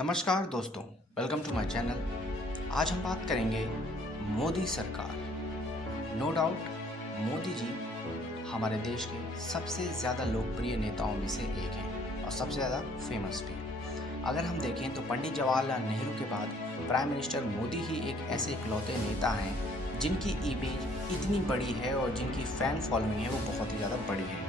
नमस्कार दोस्तों, welcome to my channel. आज हम बात करेंगे मोदी सरकार। नो डाउट मोदी जी हमारे देश के सबसे ज़्यादा लोकप्रिय नेताओं में से एक हैं और सबसे ज़्यादा फेमस भी। अगर हम देखें तो पंडित जवाहरलाल नेहरू के बाद प्राइम मिनिस्टर मोदी ही एक ऐसे इकलौते नेता हैं जिनकी इमेज इतनी बड़ी है और जिनकी फ़ैन फॉलोइंग है वो बहुत ही ज़्यादा बड़ी है।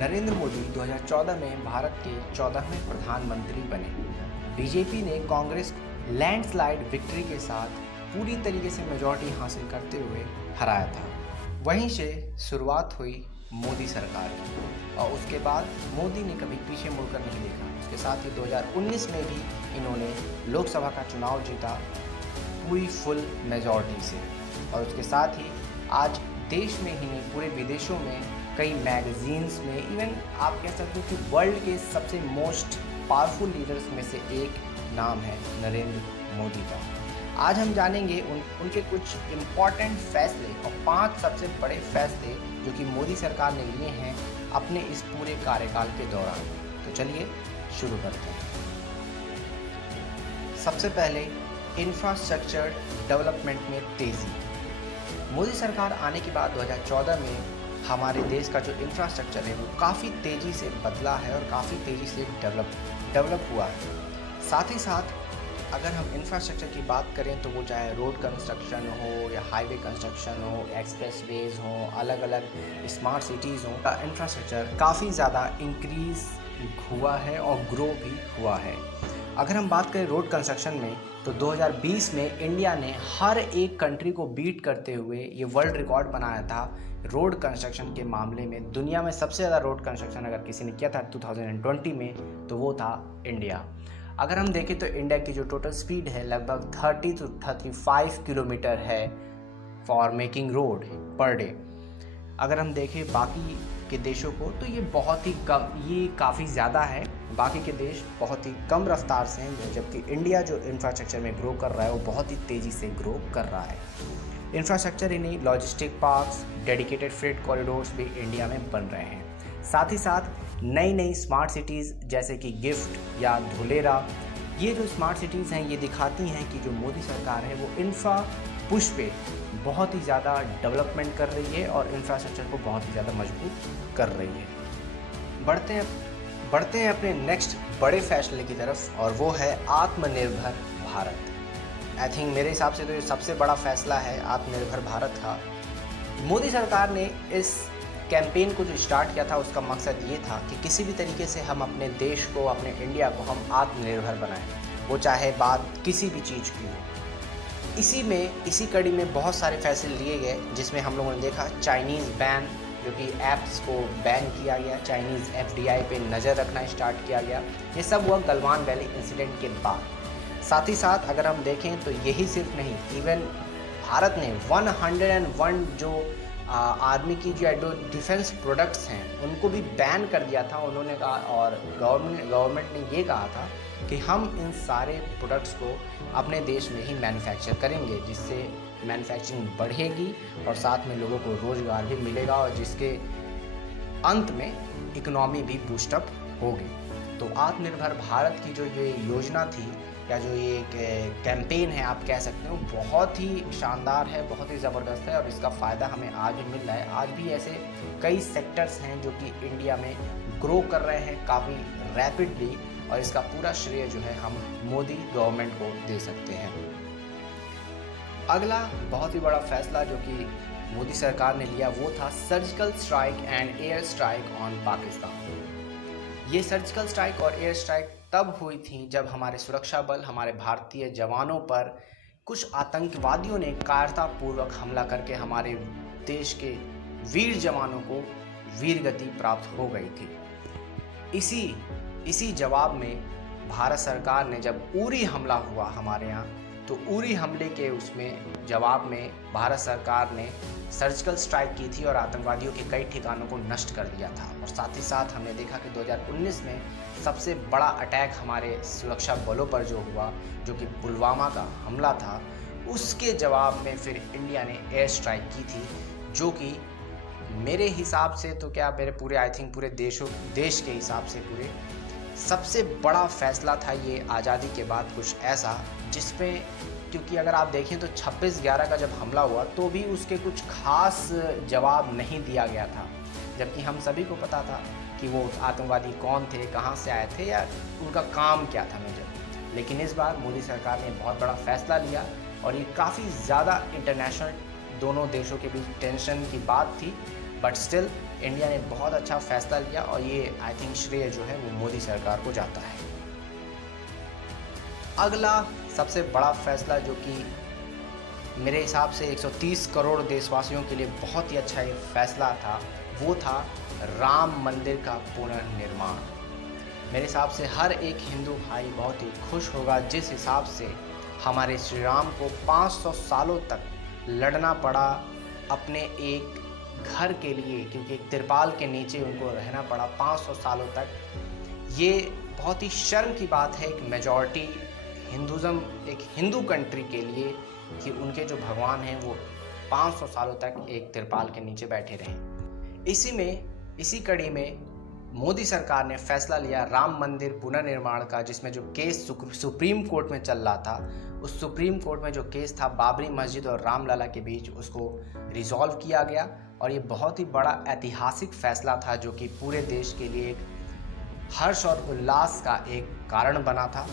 नरेंद्र मोदी 2014 में भारत के 14वें प्रधानमंत्री बने। बीजेपी ने कांग्रेस को लैंडस्लाइड विक्ट्री के साथ पूरी तरीके से मेजॉरिटी हासिल करते हुए हराया था। वहीं से शुरुआत हुई मोदी सरकार की और उसके बाद मोदी ने कभी पीछे मुड़कर नहीं देखा। उसके साथ ही 2019 में भी इन्होंने लोकसभा का चुनाव जीता पूरी फुल मेजॉरिटी से। और उसके साथ ही आज देश में ही नहीं पूरे विदेशों में कई मैगजीन्स में इवन आप कह सकते हो कि वर्ल्ड के सबसे मोस्ट पावरफुल लीडर्स में से एक नाम है नरेंद्र मोदी का। आज हम जानेंगे उनके कुछ इम्पॉर्टेंट फैसले और 5 सबसे बड़े फैसले जो कि मोदी सरकार ने लिए हैं अपने इस पूरे कार्यकाल के दौरान। तो चलिए शुरू करते हैं। सबसे पहले इंफ्रास्ट्रक्चर डेवलपमेंट में तेज़ी। मोदी सरकार आने के बाद 2014 में हमारे देश का जो इंफ्रास्ट्रक्चर है वो काफ़ी तेज़ी से बदला है और काफ़ी तेज़ी से डेवलप हुआ है। साथ ही साथ अगर हम इंफ्रास्ट्रक्चर की बात करें तो वो चाहे रोड कंस्ट्रक्शन हो या हाईवे कंस्ट्रक्शन हो, एक्सप्रेसवेज हो, अलग अलग स्मार्ट सिटीज़ हो, का इंफ्रास्ट्रक्चर काफ़ी ज़्यादा इंक्रीज़ हुआ है और ग्रो भी हुआ है। अगर हम बात करें रोड कंस्ट्रक्शन में तो 2020 में इंडिया ने हर एक कंट्री को बीट करते हुए ये वर्ल्ड रिकॉर्ड बनाया था रोड कंस्ट्रक्शन के मामले में। दुनिया में सबसे ज़्यादा रोड कंस्ट्रक्शन अगर किसी ने किया था 2020 में तो वो था इंडिया। अगर हम देखें तो इंडिया की जो टोटल स्पीड है लगभग 30 to 35 किलोमीटर है for making road per day. अगर हम देखें बाकी के देशों को तो ये बहुत ही कम, ये काफ़ी ज़्यादा है। बाकी के देश बहुत ही कम रफ्तार से हैं, जबकि इंडिया जो इंफ्रास्ट्रक्चर में ग्रो कर रहा है वो बहुत ही तेज़ी से ग्रो कर रहा है। इंफ्रास्ट्रक्चर ही नहीं, logistic parks, dedicated freight corridors भी इंडिया में बन रहे हैं। साथ ही साथ नई नई स्मार्ट सिटीज़ जैसे कि गिफ्ट या धुलेरा, ये जो स्मार्ट सिटीज़ हैं ये दिखाती हैं कि जो मोदी सरकार है वो इंफ्रा पुश पे बहुत ही ज़्यादा डेवलपमेंट कर रही है और इंफ्रास्ट्रक्चर को बहुत ही ज़्यादा मजबूत कर रही है। बढ़ते हैं अपने नेक्स्ट बड़े फैसले की तरफ और वो है आत्मनिर्भर भारत। आई थिंक मेरे हिसाब से तो ये सबसे बड़ा फैसला है आत्मनिर्भर भारत का। मोदी सरकार ने इस कैंपेन को जो स्टार्ट किया था उसका मकसद ये था कि किसी भी तरीके से हम अपने देश को, अपने इंडिया को हम आत्मनिर्भर बनाएं, वो चाहे बात किसी भी चीज़ की हो। इसी कड़ी में बहुत सारे फैसले लिए गए जिसमें हम लोगों ने देखा चाइनीज़ बैन, जो कि ऐप्स को बैन किया गया, चाइनीज़ एफडीआई पे नज़र रखना स्टार्ट किया गया। ये सब हुआ गलवान वैली इंसिडेंट के बाद। साथ ही साथ अगर हम देखें तो यही सिर्फ नहीं, इवन भारत ने 101 जो आर्मी की जो डिफेंस प्रोडक्ट्स हैं उनको भी बैन कर दिया था उन्होंने कहा। और गवर्नमेंट ने ये कहा था कि हम इन सारे प्रोडक्ट्स को अपने देश में ही मैन्युफैक्चर करेंगे, जिससे मैन्युफैक्चरिंग बढ़ेगी और साथ में लोगों को रोज़गार भी मिलेगा और जिसके अंत में इकोनॉमी भी बूस्टअप होगी। तो आत्मनिर्भर भारत की जो ये योजना थी या जो ये एक कैंपेन है आप कह सकते हो, बहुत ही शानदार है, बहुत ही ज़बरदस्त है और इसका फ़ायदा हमें आज भी मिल रहा है। आज भी ऐसे कई सेक्टर्स हैं जो कि इंडिया में ग्रो कर रहे हैं काफ़ी रैपिडली और इसका पूरा श्रेय जो है हम मोदी गवर्नमेंट को दे सकते हैं। अगला बहुत ही बड़ा फैसला जो कि मोदी सरकार ने लिया वो था surgical strike and air strike on Pakistan. ये सर्जिकल स्ट्राइक और एयर स्ट्राइक तब हुई थी जब हमारे सुरक्षा बल, हमारे भारतीय जवानों पर कुछ आतंकवादियों ने कायरतापूर्वक हमला करके हमारे देश के वीर जवानों को वीरगति प्राप्त हो गई थी। इसी जवाब में भारत सरकार ने जब उरी हमला हुआ हमारे यहाँ, तो उरी हमले के उसमें जवाब में भारत सरकार ने सर्जिकल स्ट्राइक की थी और आतंकवादियों के कई ठिकानों को नष्ट कर दिया था। और साथ ही साथ हमने देखा कि 2019 में सबसे बड़ा अटैक हमारे सुरक्षा बलों पर जो हुआ, जो कि पुलवामा का हमला था, उसके जवाब में फिर इंडिया ने एयर स्ट्राइक की थी, जो कि मेरे हिसाब से तो क्या मेरे पूरे आई थिंक पूरे देश के हिसाब से पूरे सबसे बड़ा फैसला था ये आज़ादी के बाद कुछ ऐसा जिसमें, क्योंकि अगर आप देखें तो 26/11 का जब हमला हुआ तो भी उसके कुछ खास जवाब नहीं दिया गया था, जबकि हम सभी को पता था कि वो आतंकवादी कौन थे, कहाँ से आए थे या उनका काम क्या था मेजर। लेकिन इस बार मोदी सरकार ने बहुत बड़ा फैसला लिया और ये काफ़ी ज़्यादा इंटरनेशनल दोनों देशों के बीच टेंशन की बात थी, बट स्टिल इंडिया ने बहुत अच्छा फैसला लिया और ये आई थिंक श्रेय जो है वो मोदी सरकार को जाता है। अगला सबसे बड़ा फैसला जो कि मेरे हिसाब से 130 करोड़ देशवासियों के लिए बहुत ही अच्छा एक फैसला था, वो था राम मंदिर का पुनर्निर्माण। मेरे हिसाब से हर एक हिंदू भाई बहुत ही खुश होगा जिस हिसाब से हमारे श्री राम को 500 सालों तक लड़ना पड़ा अपने एक घर के लिए, क्योंकि एक तिरपाल के नीचे उनको रहना पड़ा 500 सालों तक। ये बहुत ही शर्म की बात है एक मेजॉरिटी हिंदुज़म, एक हिंदू कंट्री के लिए, कि उनके जो भगवान हैं वो 500 सालों तक एक तिरपाल के नीचे बैठे रहें। इसी कड़ी में मोदी सरकार ने फैसला लिया राम मंदिर पुनर्निर्माण का, जिसमें जो केस सुप्रीम कोर्ट में चल रहा था, उस सुप्रीम कोर्ट में जो केस था बाबरी मस्जिद और रामलला के बीच, उसको रिजॉल्व किया गया और ये बहुत ही बड़ा ऐतिहासिक फैसला था जो कि पूरे देश के लिए एक हर्ष और उल्लास का एक कारण बना था।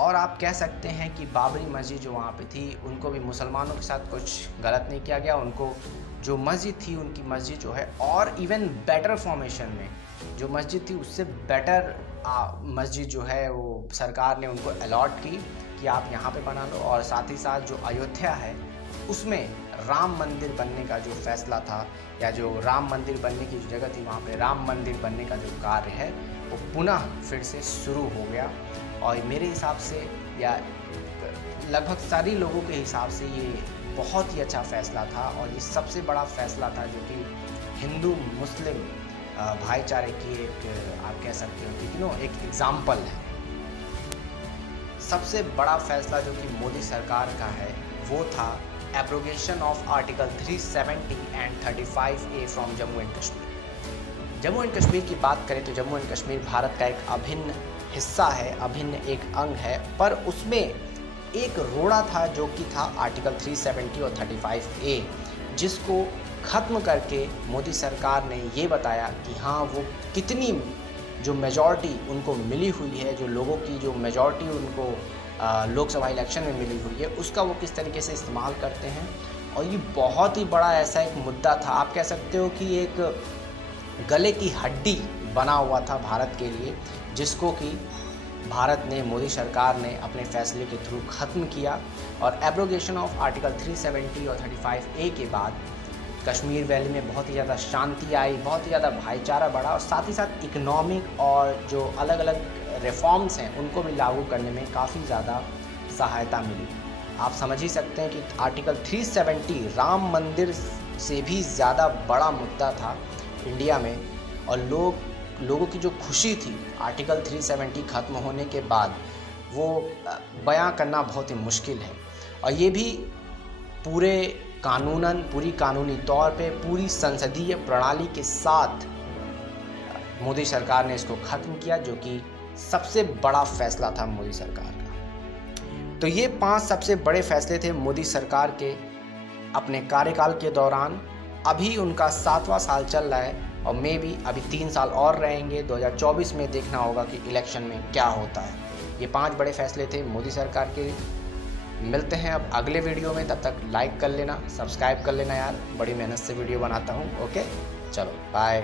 और आप कह सकते हैं कि बाबरी मस्जिद जो वहाँ पे थी उनको भी मुसलमानों के साथ कुछ गलत नहीं किया गया, उनको जो मस्जिद थी उनकी मस्जिद जो है और इवन बेटर फॉर्मेशन में जो मस्जिद थी उससे बेटर मस्जिद जो है वो सरकार ने उनको अलॉट की कि आप यहाँ पे बना लो। और साथ ही साथ जो अयोध्या है उसमें राम मंदिर बनने का जो फैसला था, या जो राम मंदिर बनने की जो जगह थी वहाँ पे राम मंदिर बनने का जो कार्य है वो पुनः फिर से शुरू हो गया। और मेरे हिसाब से या लगभग सारी लोगों के हिसाब से ये बहुत ही अच्छा फैसला था और ये सबसे बड़ा फैसला था जो कि हिंदू मुस्लिम भाईचारे की एक आप कह सकते हो कि एक एग्जाम्पल है। सबसे बड़ा फैसला जो कि मोदी सरकार का है वो था abrogation of article 370 and 35A from Jammu and Kashmir. Jammu and Kashmir की बात करें तो जम्मू एंड कश्मीर भारत का एक अभिन्न हिस्सा है, अभिन्न एक अंग है, पर उसमें एक रोड़ा था जो कि था आर्टिकल 370 और 35A, जिसको ख़त्म करके मोदी सरकार ने ये बताया कि हाँ वो कितनी जो मेजॉरिटी उनको मिली हुई है, जो लोगों की जो मेजॉरिटी उनको लोकसभा इलेक्शन में मिली हुई है उसका वो किस तरीके से इस्तेमाल करते हैं। और ये बहुत ही बड़ा ऐसा एक मुद्दा था, आप कह सकते हो कि एक गले की हड्डी बना हुआ था भारत के लिए, जिसको कि भारत ने, मोदी सरकार ने अपने फैसले के थ्रू ख़त्म किया। और एब्रोगेशन ऑफ आर्टिकल 370 और 35A के बाद कश्मीर वैली में बहुत ही ज़्यादा शांति आई, बहुत ही ज़्यादा भाईचारा बढ़ा और साथ ही साथ इकोनॉमिक और जो अलग अलग रिफॉर्म्स हैं उनको भी लागू करने में काफ़ी ज़्यादा सहायता मिली। आप समझ ही सकते हैं कि आर्टिकल 370 राम मंदिर से भी ज़्यादा बड़ा मुद्दा था इंडिया में, और लोगों की जो खुशी थी आर्टिकल 370 ख़त्म होने के बाद वो बयां करना बहुत ही मुश्किल है। और ये भी पूरी कानूनी तौर पे पूरी संसदीय प्रणाली के साथ मोदी सरकार ने इसको ख़त्म किया, जो कि सबसे बड़ा फैसला था मोदी सरकार का। तो ये 5 सबसे बड़े फैसले थे मोदी सरकार के अपने कार्यकाल के दौरान। अभी उनका 7वां साल चल रहा है और मे भी अभी 3 साल और रहेंगे। 2024 में देखना होगा कि इलेक्शन में क्या होता है। ये 5 बड़े फैसले थे मोदी सरकार के। मिलते हैं अब अगले वीडियो में, तब तक लाइक कर लेना, सब्सक्राइब कर लेना यार, बड़ी मेहनत से वीडियो बनाता हूँ। ओके, चलो बाय।